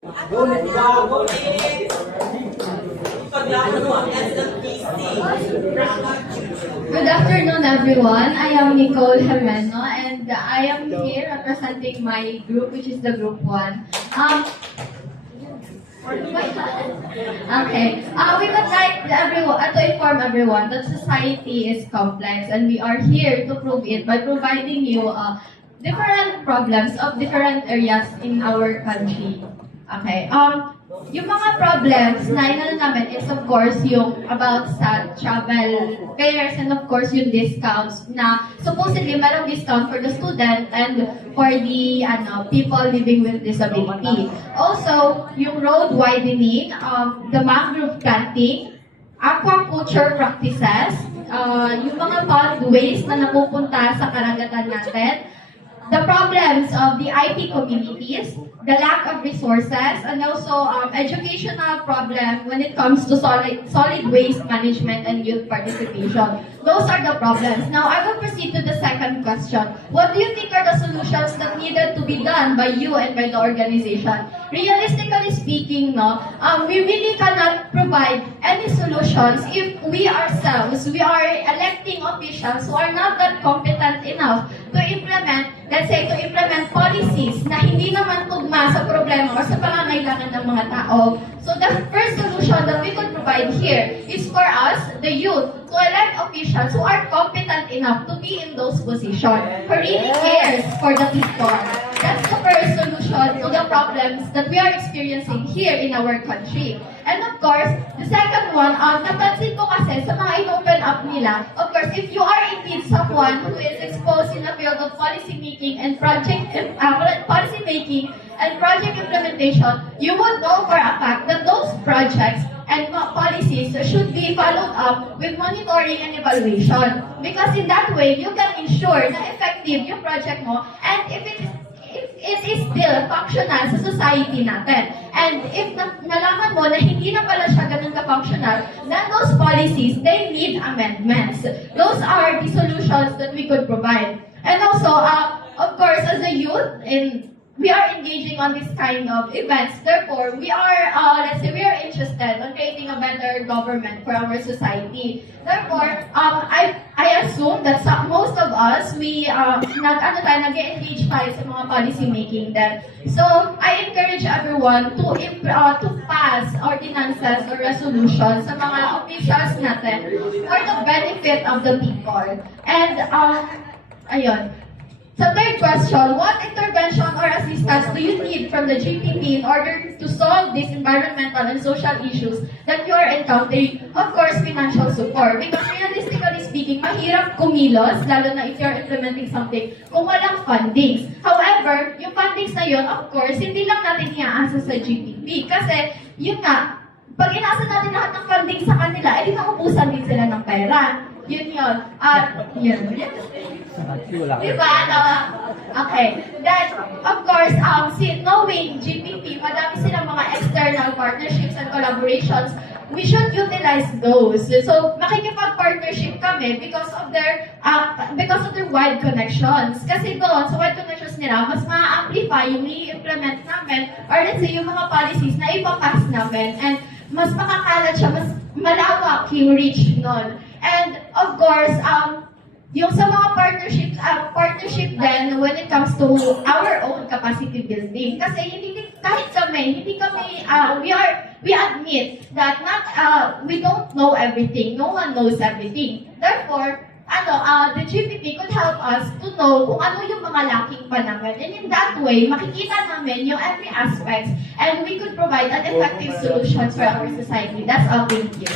Good afternoon, everyone. I am Nicole Jimeno, and I am here representing my group, which is the Group 1. Okay. We would like to inform everyone that society is complex, and we are here to prove it by providing you different problems of different areas in our country. Okay. Yung mga problems na inano namin is of course yung about sa travel fares and of course yung discounts na supposedly merong discount for the student and for the people living with disability. Also, yung road widening, the mangrove planting, aquaculture practices, yung mga pond waste na napupunta sa karagatan natin, the problems of the IP communities, the lack of resources, and also educational problem when it comes to solid waste management and youth participation. Those are the problems. Now, I will proceed to the second question. What do you think are the solutions that needed to be done by you and by the organization? Realistically speaking, we really cannot provide any solutions if we ourselves, we are electing officials who are not that competent enough to implement, let's say, to implement policies na hindi naman tugma sa problema o sa pangangailangan ng mga tao. So the first solution that we could provide here is for us, the youth, to elect officials who are competent enough to be in those positions, who really cares for the people. That's the first solution to the problems that we are experiencing here in our country. And of course, the second one, napansin ko kasi sa mga in-open up nila, of course, if you are indeed someone who is exposed in the field of policy making and project implementation, you would know for a fact that those projects and policies should be followed up with monitoring and evaluation. Because in that way, you can ensure na effective yung project mo and if it is still functional sa society natin. And if nalaman mo na hindi na pala siya ganun ka-functional, then those policies, they need amendments. Those are the solutions that we could provide. And also, of course, as a youth, we are engaging on this kind of events. Therefore, we are, let's say, we are interested in creating a better government for our society. Therefore, I assume that most of us, we nag-engage tayo sa mga policy making then. So, I encourage everyone to pass ordinances or resolutions sa mga officials natin for the benefit of the people. And, ayun. Sa third question, what intervention or assistance do you need from the GPP in order to solve these environmental and social issues that you are encountering? Of course, financial support. Because realistically speaking, mahirap kumilos, lalo na if you're implementing something, kung walang fundings. However, yung fundings na yun, of course, hindi lang natin iaasa sa GPP. Kasi, yun nga, pag inaasa natin lahat ng funding sa kanila, edi maubusan din sila ng pera. Yun. Yun. Diba? Okay. Then, of course, knowing GPP, madami silang mga external partnerships and collaborations, we should utilize those. So, makikipag-partnership kami because of their wide connections. Kasi doon, sa wide connections nila, mas ma-amplify yung i-implement namin or let's say, yung mga policies na ipapass namin and mas makakalat siya, mas malawak yung reach nun. And, of course, yung sa mga partnership din when it comes to our own capacity building. Kasi kahit kami, we admit that we don't know everything. No one knows everything. Therefore, the GPP could help us to know kung ano yung mga lacking pa namin. And in that way, makikita namin yung every aspects and we could provide an effective solutions for our society. That's all. Thank you.